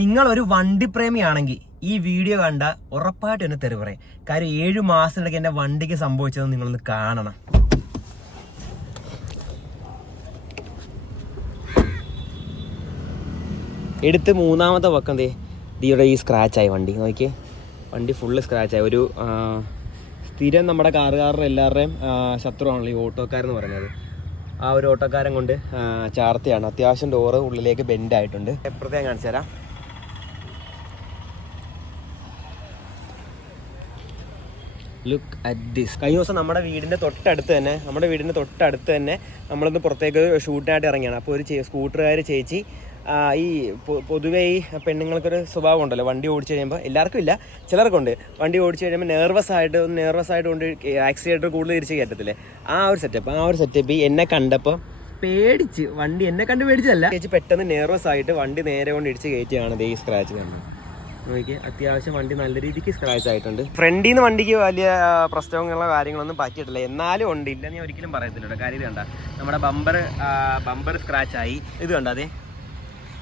നിങ്ങളൊരു വണ്ടി പ്രേമിയാണെങ്കിൽ ഈ വീഡിയോ കണ്ട ഉറപ്പായിട്ട് എന്നെ തെറി പറയും. കാര്യം 7 മാസത്തിനിടയ്ക്ക് എൻ്റെ വണ്ടിക്ക് സംഭവിച്ചത് നിങ്ങളൊന്ന് കാണണം. എടുത്ത് മൂന്നാമത്തെ പക്കം ഇവിടെ ഈ സ്ക്രാച്ചായി വണ്ടി നോക്കിയേ. വണ്ടി ഫുള്ള് സ്ക്രാച്ചായി. ഒരു സ്ഥിരം നമ്മുടെ കാറുകാരുടെ എല്ലാവരുടെയും ശത്രുവാണല്ലോ ഈ ഓട്ടോക്കാരെന്ന് പറയുന്നത്. ആ ഒരു ഓട്ടോക്കാരൻ കൊണ്ട് ചാർത്തിയാണ്. അത്യാവശ്യം ഡോറ് ഉള്ളിലേക്ക് ബെൻഡായിട്ടുണ്ട്. എപ്പുറത്തെ ഞാൻ കാണിച്ചു തരാം. Look at this. കഴിഞ്ഞ ദിവസം നമ്മുടെ വീടിൻ്റെ തൊട്ടടുത്ത് തന്നെ നമ്മളൊന്ന് പുറത്തേക്ക് ഷൂട്ടിനായിട്ട് ഇറങ്ങിയാണ്. അപ്പോൾ ഒരു സ്കൂട്ടറുകാർ ചേച്ചി ഈ പൊതുവേ ഈ പെണ്ണുങ്ങൾക്കൊരു സ്വഭാവം ഉണ്ടല്ലോ, വണ്ടി ഓടിച്ചു കഴിയുമ്പോൾ, എല്ലാവർക്കും ഇല്ല ചിലർക്കുണ്ട്, വണ്ടി ഓടിച്ചു കഴിയുമ്പോൾ നെർവസ് ആയിട്ട് കൊണ്ട് ആക്സിഡൻറ്റ് കൂടുതൽ തിരിച്ച് കയറ്റത്തില്ലേ, ആ ഒരു സെറ്റപ്പ് എന്നെ കണ്ടപ്പോൾ പേടിച്ച്, വണ്ടി എന്നെ കണ്ട് പേടിച്ചതല്ല, ചേച്ചി പെട്ടെന്ന് നെർവസ് ആയിട്ട് വണ്ടി നേരെ കൊണ്ട് ഇടിച്ച് കയറ്റിയാണ് ഈ സ്ക്രാച്ച് കാണുന്നത്. നോക്കി, അത്യാവശ്യം വണ്ടി നല്ല രീതിക്ക് സ്ക്രാച്ച് ആയിട്ടുണ്ട്. ഫ്രണ്ടിൽ നിന്ന് വണ്ടിക്ക് വലിയ പ്രശ്നങ്ങളോ കാര്യങ്ങളൊന്നും പറ്റിയിട്ടില്ല, എന്നാലും ഉണ്ട്, ഇല്ലെന്ന് ഞാൻ ഒരിക്കലും പറയത്തില്ല. കാര്യം ഇത് കണ്ട, നമ്മുടെ ബമ്പർ സ്ക്രാച്ച് ആയി. ഇത് കണ്ട, അതെ,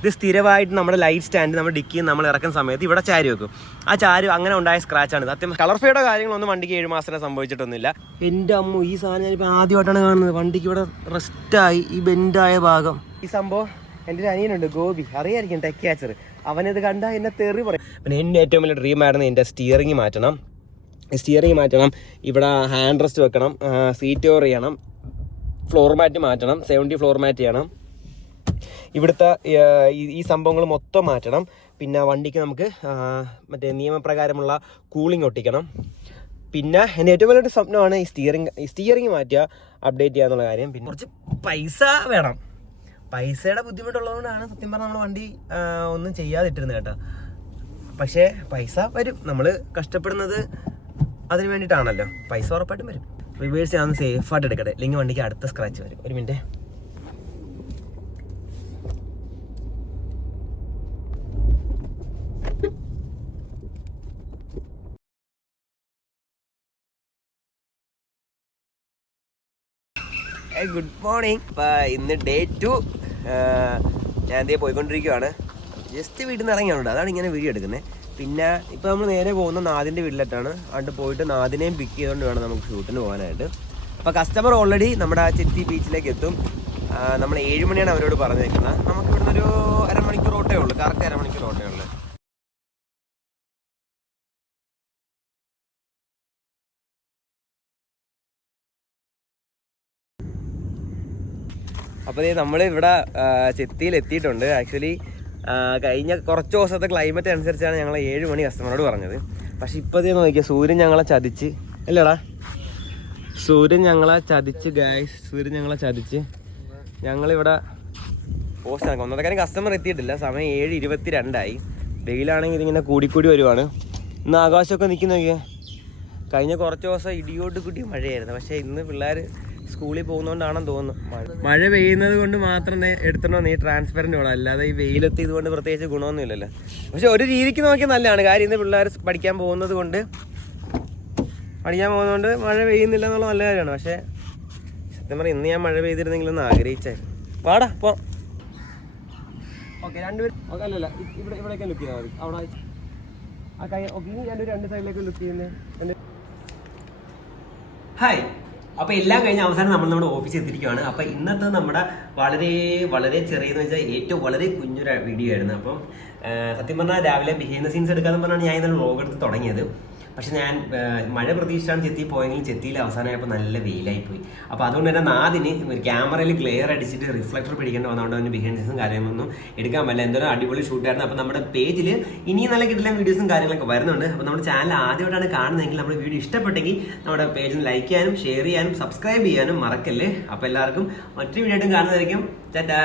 ഇത് സ്ഥിരമായിട്ട് നമ്മുടെ ലൈറ്റ് സ്റ്റാൻഡ് നമ്മുടെ ഡിക്കിയിൽ നമ്മൾ ഇറക്കുന്ന സമയത്ത് ഇവിടെ ചാരി വെക്കും. ആ ചാരി അങ്ങനെ ഉണ്ടായ സ്ക്രാച്ചാണ്. സത്യം കളർ ഫെയ്ഡോ കാര്യങ്ങളൊന്നും വണ്ടിക്ക് 7 മാസത്തിന് സംഭവിച്ചിട്ടൊന്നുമില്ല. എൻ്റെ അമ്മ, ഈ സാധനം ഞാനിപ്പോൾ ആദ്യമായിട്ടാണ് കാണുന്നത്. വണ്ടിക്ക് ഇവിടെ റെസ്റ്റായി ഈ ബെൻഡായ ഭാഗം. ഈ സംഭവം എൻ്റെ ഒരു അനിയനുണ്ട്, ഗോപി, അറിയായിരിക്കും, ടെക് ക്യാച്ചർ. അവനത് കണ്ടാൽ എന്നെ തെറി പറയും. പിന്നെ എൻ്റെ ഏറ്റവും വലിയ ഡ്രീമായിരുന്നു എൻ്റെ സ്റ്റിയറിംഗ് മാറ്റണം. ഇവിടെ ഹാൻഡ് റെസ്റ്റ് വെക്കണം, സീറ്റ് ഓവർ ചെയ്യണം, ഫ്ലോർ മാറ്റ് മാറ്റണം, 70 ഫ്ലോർ മാറ്റ് ചെയ്യണം, ഇവിടുത്തെ ഈ സംഭവങ്ങൾ മൊത്തം മാറ്റണം. പിന്നെ വണ്ടിക്ക് നമുക്ക് മറ്റേ നിയമപ്രകാരമുള്ള കൂളിംഗ് ഒട്ടിക്കണം. പിന്നെ എൻ്റെ ഏറ്റവും വലിയൊരു സ്വപ്നമാണ് ഈ സ്റ്റിയറിംഗ് മാറ്റുക, അപ്ഡേറ്റ് ചെയ്യുക എന്നുള്ള കാര്യം. പിന്നെ കുറച്ച് പൈസ വേണം. പൈസയുടെ ബുദ്ധിമുട്ടുള്ളതുകൊണ്ടാണ് സത്യം പറഞ്ഞാൽ നമ്മൾ വണ്ടി ഒന്നും ചെയ്യാതിട്ടിരുന്നത് കേട്ടോ. പക്ഷേ പൈസ വരും, നമ്മൾ കഷ്ടപ്പെടുന്നത് അതിന് വേണ്ടിയിട്ടാണല്ലോ. പൈസ ഉറപ്പായിട്ടും വരും. റിവേഴ്സ് ഞാൻ സേഫായിട്ട് എടുക്കട്ടെ, അല്ലെങ്കിൽ വണ്ടിക്ക് അടുത്ത സ്ക്രാച്ച് വരും. ഒരു മിനിറ്റ്. Good morning. ഇപ്പം ഇന്ന് ഡേ 2. ഞാൻ എന്തേ പോയിക്കൊണ്ടിരിക്കുകയാണ്. ജസ്റ്റ് വീട്ടിൽ നിന്ന് ഇറങ്ങിയാണ്, അതാണ് ഇങ്ങനെ വീഡിയോ എടുക്കുന്നത്. പിന്നെ ഇപ്പോൾ നമ്മൾ നേരെ പോകുന്ന നാദിൻ്റെ വീട്ടിലോട്ടാണ്. അവിടെ പോയിട്ട് നാദിനെയും പിക്ക് ചെയ്തുകൊണ്ട് വേണം നമുക്ക് ഷൂട്ടിന് പോകാനായിട്ട്. അപ്പോൾ കസ്റ്റമർ ഓൾറെഡി നമ്മുടെ ചെത്തി ബീച്ചിലേക്ക് എത്തും. നമ്മൾ 7 മണിയാണ് അവരോട് പറഞ്ഞേക്കുന്നത്. നമുക്ക് ഇവിടുന്ന് ഒരു അരമണിക്കൂർ ഓട്ടേ ഉള്ളൂ, കറക്റ്റ് അരമണിക്കൂർ ഓട്ടേ ഉള്ളൂ. അപ്പോൾ നമ്മൾ ഇവിടെ ചെത്തിയിൽ എത്തിയിട്ടുണ്ട്. ആക്ച്വലി കഴിഞ്ഞ കുറച്ച് ദിവസത്തെ ക്ലൈമറ്റ് അനുസരിച്ചാണ് ഞങ്ങൾ 7 മണി കസ്റ്റമറോട് പറഞ്ഞത്. പക്ഷെ ഇപ്പോഴത്തേ നോക്കിയാൽ സൂര്യൻ ഞങ്ങളെ ചതിച്ച്, അല്ലേടാ, സൂര്യൻ ഞങ്ങളെ ചതിച്ച് ഞങ്ങളിവിടെ പോസ്റ്റ് ആക്കാം. ഒന്നത്തെ കാര്യം കസ്റ്റമർ എത്തിയിട്ടില്ല. സമയം 7:22 വെയിലാണെങ്കിൽ ഇതിങ്ങനെ കൂടിക്കൂടി വരുവാണ്. ഇന്ന് ആകാശമൊക്കെ നിൽക്കുന്ന നോക്കിയാൽ. കഴിഞ്ഞ കുറച്ച് ദിവസം ഇടിയോട്ട് കൂടി മഴയായിരുന്നു. പക്ഷേ ഇന്ന് പിള്ളേർ സ്കൂളിൽ പോകുന്നതുകൊണ്ടാണെന്ന് തോന്നുന്നു. മഴ പെയ്യുന്നത് കൊണ്ട് മാത്രം എടുത്തണോ നീ ട്രാൻസ്പെറൻറ്റ് വേണം, അല്ലാതെ ഈ വെയിലത്ത് ഇതുകൊണ്ട് പ്രത്യേകിച്ച് ഗുണമൊന്നുമില്ലല്ലോ. പക്ഷെ ഒരു രീതിക്ക് നോക്കിയാൽ നല്ലതാണ്. കാര്യം ഇന്ന് പിള്ളേർ പഠിക്കാൻ പോകുന്നതുകൊണ്ട് മഴ പെയ്യുന്നില്ല എന്നുള്ള നല്ല കാര്യമാണ്. പക്ഷേ സത്യം പറഞ്ഞാൽ ഇന്ന് ഞാൻ മഴ പെയ്തിരുന്നെങ്കിലൊന്ന് ആഗ്രഹിച്ചായിരുന്നു. പാടാ പോ. ഓക്കെ, രണ്ടുപേരും ഓക്കെ. അല്ലല്ല, ഇവിടേക്ക് ലുക്ക് ചെയ്താൽ മതി. അവിടെ ഓക്കെ, ഇനി ഞാൻ 2 സൈഡിലേക്ക് ലുക്ക് ചെയ്യുന്നത്. ഹായ്. അപ്പോൾ എല്ലാം കഴിഞ്ഞ അവസാനം നമ്മൾ നമ്മുടെ ഓഫീസിൽ എത്തിയിരിക്കുകയാണ്. അപ്പോൾ ഇന്നത്തെ നമ്മുടെ വളരെ വളരെ ചെറിയെന്ന് വെച്ചാൽ ഏറ്റവും വളരെ കുഞ്ഞൊരു വീഡിയോ ആയിരുന്നു. അപ്പം സത്യം പറഞ്ഞാൽ രാവിലെ ബിഹൈൻഡ് ദ സീൻസ് എടുക്കാമെന്ന് പറഞ്ഞാണ് ഞാൻ ഇന്നലെ വ്ലോഗ് എടുത്ത് തുടങ്ങിയത്. പക്ഷെ ഞാൻ മഴ പ്രതീക്ഷിച്ചാണ് ചെത്തി പോയെങ്കിലും ചെത്തിയിൽ അവസാനമായപ്പോൾ നല്ല വെയിലായിപ്പോയി. അപ്പോൾ അതുകൊണ്ട് തന്നെ നാദിന് ക്യാമറയിൽ ക്ലിയർ അടിച്ചിട്ട് റിഫ്ലക്ടർ പിടിക്കേണ്ടി വന്നതുകൊണ്ട് തന്നെ ബിഹൈൻഡ് സീൻസും കാര്യങ്ങളൊന്നും എടുക്കാൻ പറ്റില്ല. എന്തായാലും അടിപൊളി ഷൂട്ടായിരുന്നു. അപ്പോൾ നമ്മുടെ പേജിൽ ഇനിയും നല്ല കിട്ടുന്ന വീഡിയോസും കാര്യങ്ങളൊക്കെ വരുന്നുണ്ട്. അപ്പോൾ നമ്മുടെ ചാനൽ ആദ്യമായിട്ടാണ് കാണുന്നതെങ്കിൽ നമ്മുടെ വീഡിയോ ഇഷ്ടപ്പെട്ടെങ്കിൽ നമ്മുടെ പേജിൽ ലൈക്ക് ചെയ്യാനും ഷെയർ ചെയ്യാനും സബ്സ്ക്രൈബ് ചെയ്യാനും മറക്കല്ലേ. അപ്പോൾ എല്ലാവർക്കും മറ്റൊരു വീഡിയോ ആയിട്ടും കാണുന്നതായിരിക്കും. ടാറ്റാ.